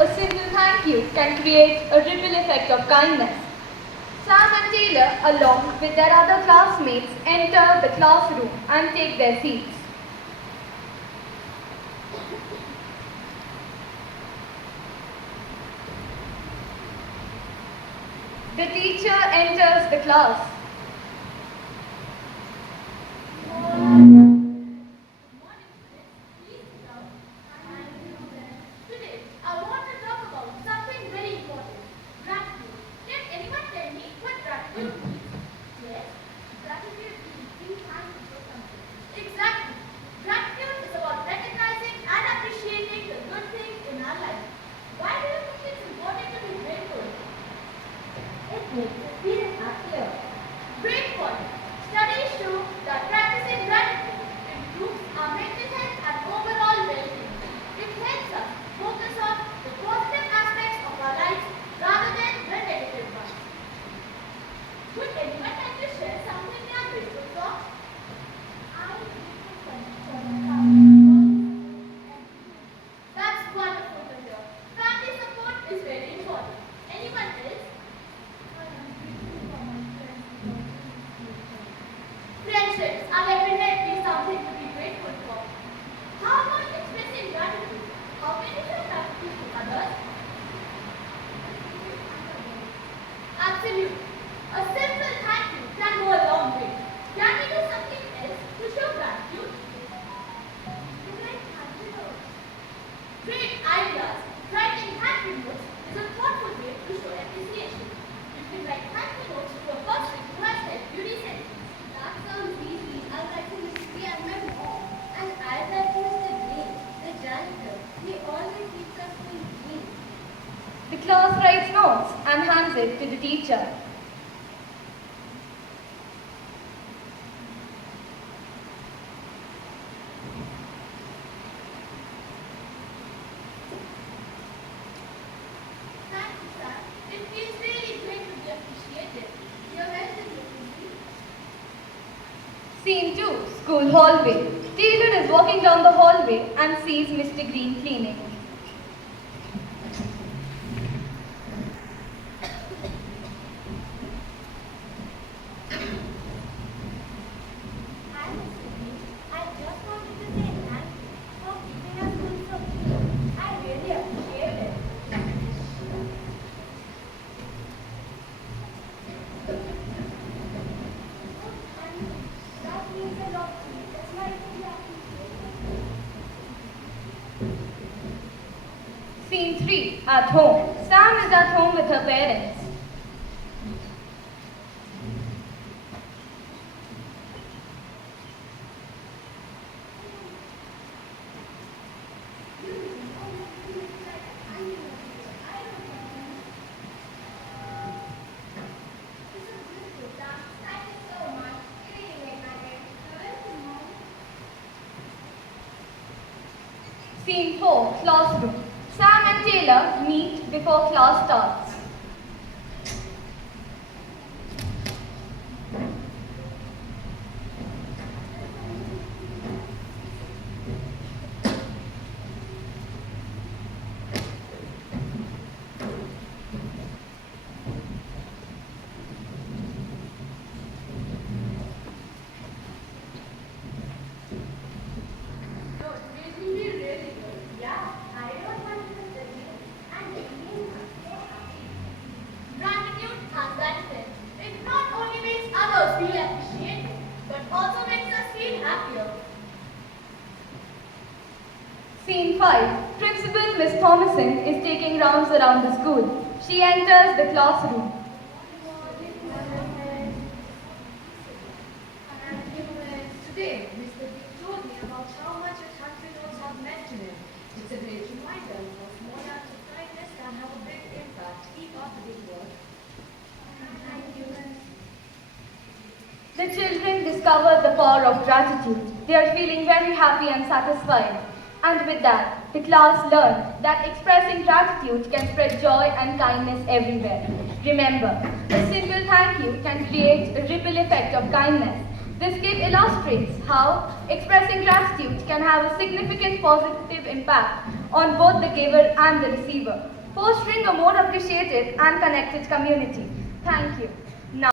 A simple thank you can create a ripple effect of kindness. Sam and Taylor, along with their other classmates, enter the classroom and take their seats. The teacher enters the class. Today, I want to talk about something very important. Gratitude. Can anyone tell me what gratitude means? Yes, gratitude means being thankful for something. Exactly. Gratitude is about recognizing and appreciating the good things in our life. Why do you think it's important to be grateful? It makes us feel happier. Great point. Studies show that practicing gratitude improves our mental health and overall well-being. It helps us focus on the positive aspects of our lives rather than the negative ones. Would anyone like to share something they are grateful for? I'm grateful for my family. That's wonderful to hear. Family support is very important. Anyone else? I'm grateful for my friends. Friendships are definitely something to be grateful for. How about expressing gratitude? How can you show gratitude to others? Absolutely. A simple thank you can go a long way. Can we do something else to show gratitude? Great ideas. Writing thank you notes is a thoughtful way to show appreciation. You can write thank you notes to a person who has helped you recently. That sounds easy. I'll write to Miss P and my mom. And I'll write to Mr. Green, the janitor. He always keeps us clean. The class writes notes and hands it to the teacher. Thank you, sir. It feels really great to be appreciated. You're welcome, Mrs. Scene 2, school hallway. Taylor is walking down the hallway and sees Mr. Green cleaning. Hi, Mr. Green. I just wanted to say thank you for keeping us school so clean. I really appreciate it. That means a lot to me. That's why I really appreciate it. Scene 3, at home. Sam is at home with her parents. Scene 4, classroom. Sam and Taylor meet before class starts. Gratitude has that effect. It not only makes others feel appreciated, but also makes us feel happier. Scene 5, Principal Miss Thomason is taking rounds around the school. She enters the classroom. Today, Mr. B told me about how much your country notes have meant to him. It's a great reminder of small acts of kindness can have a big impact. Keep up the good work. Thank you. The children discover the power of gratitude. They are feeling very happy and satisfied. And with that, the class learned that expressing gratitude can spread joy and kindness everywhere. Remember, a simple thank you can create a ripple effect of kindness. This skit illustrates how expressing gratitude can have a significant positive impact on both the giver and the receiver, fostering a more appreciative and connected community. Thank you. Now,